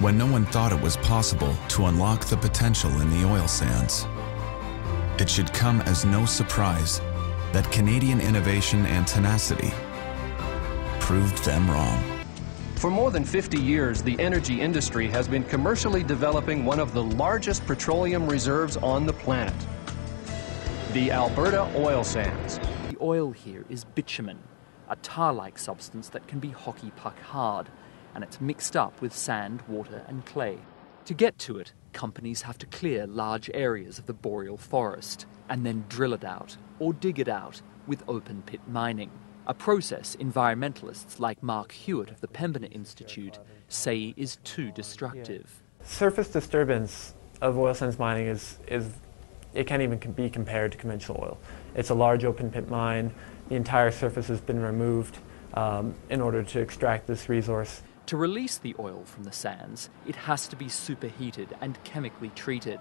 when no one thought it was possible to unlock the potential in the oil sands. It should come as no surprise that Canadian innovation and tenacity proved them wrong. For more than 50 years, the energy industry has been commercially developing one of the largest petroleum reserves on the planet, the Alberta oil sands. The oil here is bitumen, a tar-like substance that can be hockey puck hard, and it's mixed up with sand, water and clay. To get to it, companies have to clear large areas of the boreal forest and then drill it out or dig it out with open pit mining, a process environmentalists like Mark Hewitt of the Pembina Institute say is too destructive. Surface disturbance of oil sands mining it can't even be compared to conventional oil. It's a large open pit mine. The entire surface has been removed in order to extract this resource. To release the oil from the sands, it has to be superheated and chemically treated.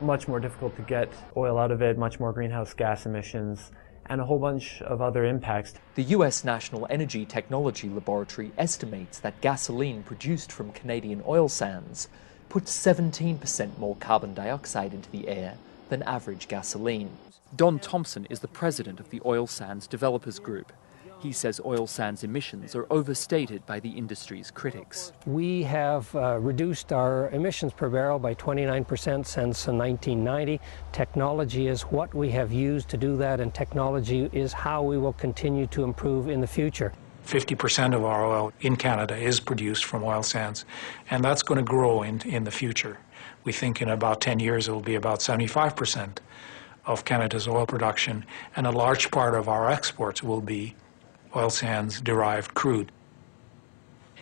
Much more difficult to get oil out of it, much more greenhouse gas emissions, and a whole bunch of other impacts. The US National Energy Technology Laboratory estimates that gasoline produced from Canadian oil sands puts 17% more carbon dioxide into the air than average gasoline. Don Thompson is the president of the Oil Sands Developers Group. He says oil sands emissions are overstated by the industry's critics. We have reduced our emissions per barrel by 29% since 1990. Technology is what we have used to do that, and technology is how we will continue to improve in the future. 50% of our oil in Canada is produced from oil sands, and that's going to grow in the future. We think in about 10 years it will be about 75% of Canada's oil production, and a large part of our exports will be oil sands derived crude.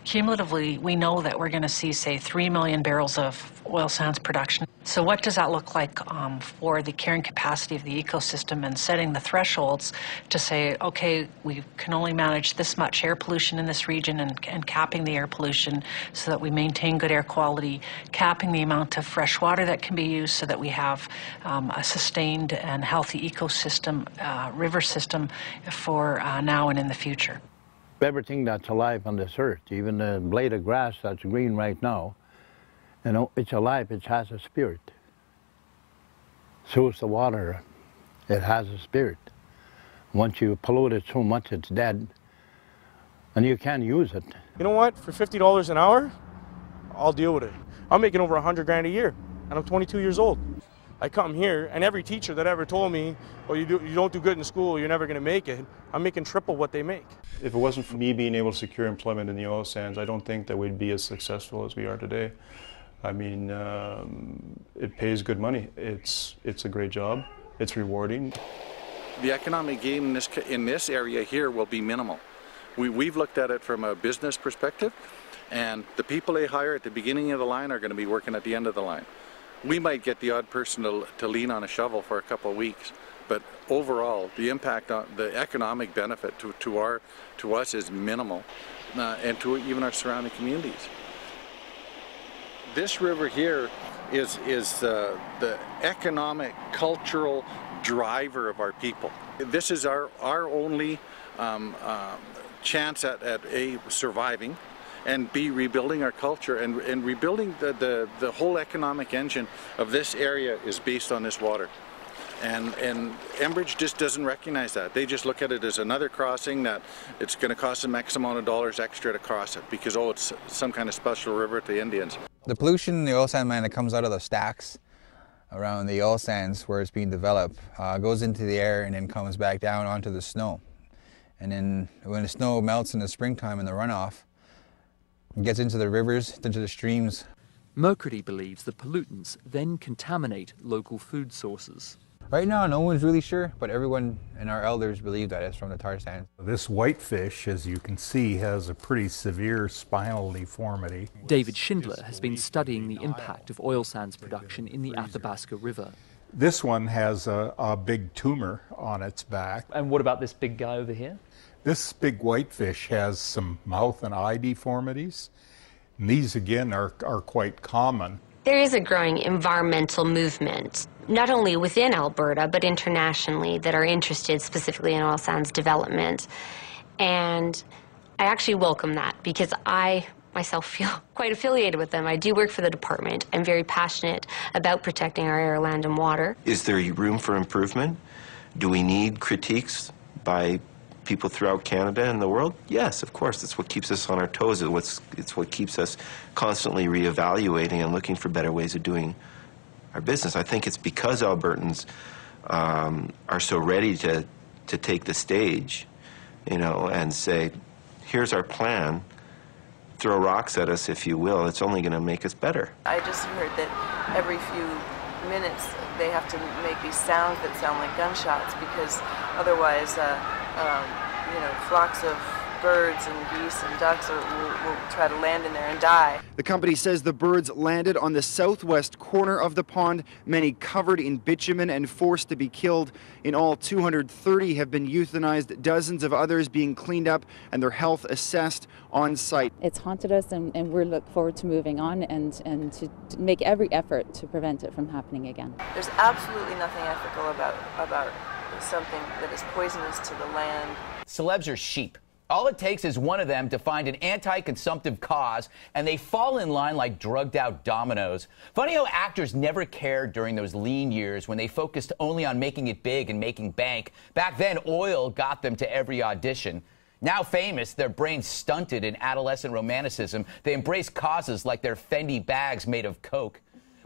Cumulatively, we know that we're going to see, say, 3 million barrels of oil sands production. So what does that look like for the carrying capacity of the ecosystem, and setting the thresholds to say, okay, we can only manage this much air pollution in this region, and capping the air pollution so that we maintain good air quality, capping the amount of fresh water that can be used so that we have a sustained and healthy ecosystem, river system for now and in the future. Everything that's alive on this earth, even the blade of grass that's green right now, you know, it's alive, it has a spirit. So is the water, it has a spirit. Once you pollute it so much, it's dead, and you can't use it. You know what, for $50 an hour, I'll deal with it. I'm making over 100 grand a year, and I'm 22 years old. I come here, and every teacher that ever told me, oh, you don't do good in school, you're never going to make it, I'm making triple what they make. If it wasn't for me being able to secure employment in the oil sands, I don't think that we'd be as successful as we are today. I mean, it pays good money. It's a great job. It's rewarding. The economic gain in this area here will be minimal. We've looked at it from a business perspective, and the people they hire at the beginning of the line are going to be working at the end of the line. We might get the odd person to lean on a shovel for a couple of weeks, but overall, the impact on the economic benefit to us is minimal, and to even our surrounding communities. This river here is the economic, cultural driver of our people. This is our only chance at A, surviving, and B, rebuilding our culture, and rebuilding the whole economic engine of this area is based on this water. And Enbridge just doesn't recognize that. They just look at it as another crossing that it's going to cost them X amount of dollars extra to cross it because, oh, it's some kind of special river to the Indians. The pollution in the oil sand mine that comes out of the stacks around the oil sands where it's being developed goes into the air and then comes back down onto the snow. And then when the snow melts in the springtime in the runoff, it gets into the rivers, into the streams. Mercury believes the pollutants then contaminate local food sources. Right now, no one's really sure, but everyone and our elders believe that it's from the tar sands. This whitefish, as you can see, has a pretty severe spinal deformity. David Schindler has been studying the impact of oil sands production in the Athabasca River. This one has a big tumor on its back. And what about this big guy over here? This big whitefish has some mouth and eye deformities. And these, again, are quite common. There is a growing environmental movement, not only within Alberta, but internationally, that are interested specifically in oil sands development. And I actually welcome that because I myself feel quite affiliated with them. I do work for the department. I'm very passionate about protecting our air, land, and water. Is there room for improvement? Do we need critiques by people throughout Canada and the world? Yes, of course. It's what keeps us on our toes. It's what keeps us constantly reevaluating and looking for better ways of doing our business. I think it's because Albertans are so ready to take the stage, you know, and say, here's our plan. Throw rocks at us, if you will. It's only going to make us better. I just heard that every few minutes they have to make these sounds that sound like gunshots because otherwise, you know, flocks of birds and geese and ducks will try to land in there and die. The company says the birds landed on the southwest corner of the pond, many covered in bitumen and forced to be killed. In all, 230 have been euthanized, dozens of others being cleaned up and their health assessed on site. It's haunted us, and we look forward to moving on and to make every effort to prevent it from happening again. There's absolutely nothing ethical about something that is poisonous to the land. Celebs are sheep. All it takes is one of them to find an anti-consumptive cause, and they fall in line like drugged-out dominoes. Funny how actors never cared during those lean years when they focused only on making it big and making bank. Back then, oil got them to every audition. Now famous, their brains stunted in adolescent romanticism. They embrace causes like their Fendi bags made of coke.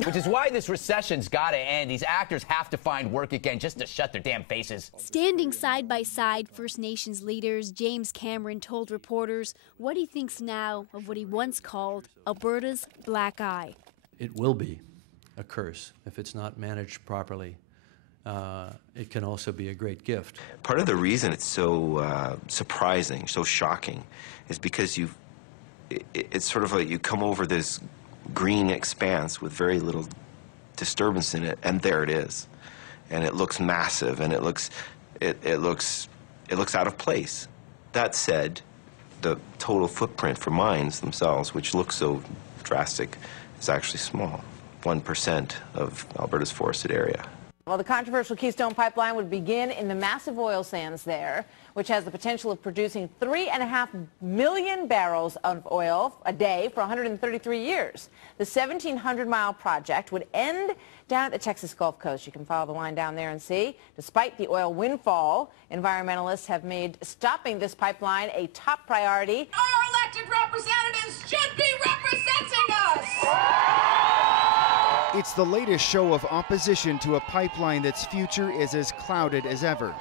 Which is why this recession's gotta end. These actors have to find work again just to shut their damn faces. Standing side by side, First Nations leaders, James Cameron told reporters what he thinks now of what he once called Alberta's black eye. It will be a curse if it's not managed properly. It can also be a great gift. Part of the reason it's so surprising, so shocking, is because it's sort of like you come over this green expanse with very little disturbance in it, and there it is, and it looks massive, and it looks out of place. That said, the total footprint for mines themselves, which look so drastic, is actually small, 1% of Alberta's forested area. Well, the controversial Keystone Pipeline would begin in the massive oil sands there, which has the potential of producing 3.5 million barrels of oil a day for 133 years. The 1,700-mile project would end down at the Texas Gulf Coast. You can follow the line down there and see. Despite the oil windfall, environmentalists have made stopping this pipeline a top priority. Our elected representatives should be representing us! It's the latest show of opposition to a pipeline that's future is as clouded as ever.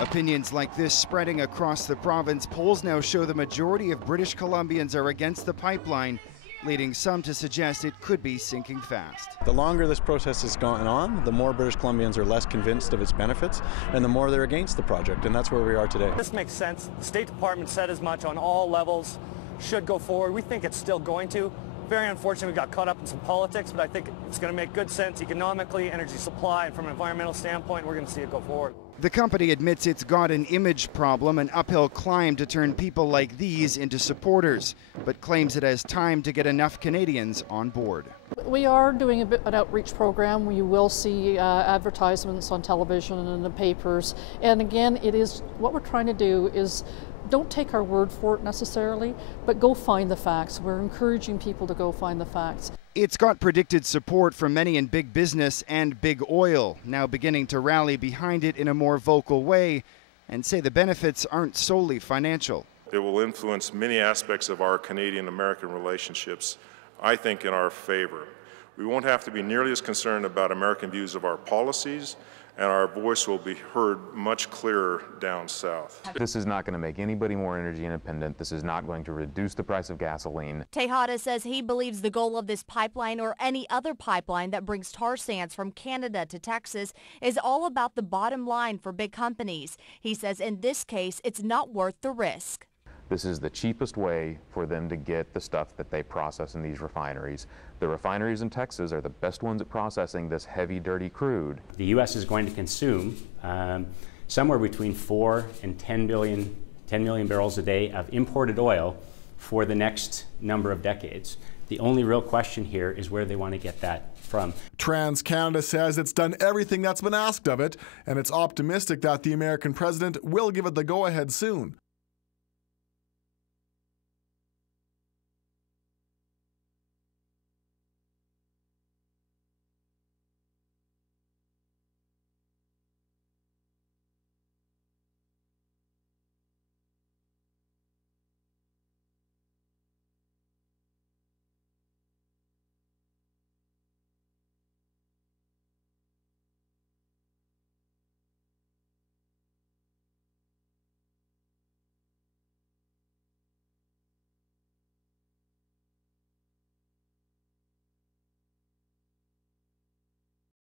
Opinions like this spreading across the province. Polls now show the majority of British Columbians are against the pipeline, leading some to suggest it could be sinking fast. The longer this process has gone on, the more British Columbians are less convinced of its benefits, and the more they're against the project, and that's where we are today. This makes sense. The State Department said as much on all levels, should go forward. We think it's still going to. Very unfortunate we got caught up in some politics, but I think it's going to make good sense economically, energy supply, and from an environmental standpoint, we're going to see it go forward. The company admits it's got an image problem, an uphill climb to turn people like these into supporters, but claims it has time to get enough Canadians on board. We are doing an outreach program. You will see advertisements on television and in the papers. And again, it is what we're trying to do is don't take our word for it necessarily, but go find the facts. We're encouraging people to go find the facts. It's got predicted support from many in big business and big oil, now beginning to rally behind it in a more vocal way and say the benefits aren't solely financial. It will influence many aspects of our Canadian-American relationships, I think, in our favor. We won't have to be nearly as concerned about American views of our policies, and our voice will be heard much clearer down south. This is not going to make anybody more energy independent. This is not going to reduce the price of gasoline. Tejada says he believes the goal of this pipeline or any other pipeline that brings tar sands from Canada to Texas is all about the bottom line for big companies. He says in this case, it's not worth the risk. This is the cheapest way for them to get the stuff that they process in these refineries. The refineries in Texas are the best ones at processing this heavy, dirty crude. The U.S. is going to consume somewhere between 4 and 10 million barrels a day of imported oil for the next number of decades. The only real question here is where they want to get that from. TransCanada says it's done everything that's been asked of it, and it's optimistic that the American president will give it the go-ahead soon.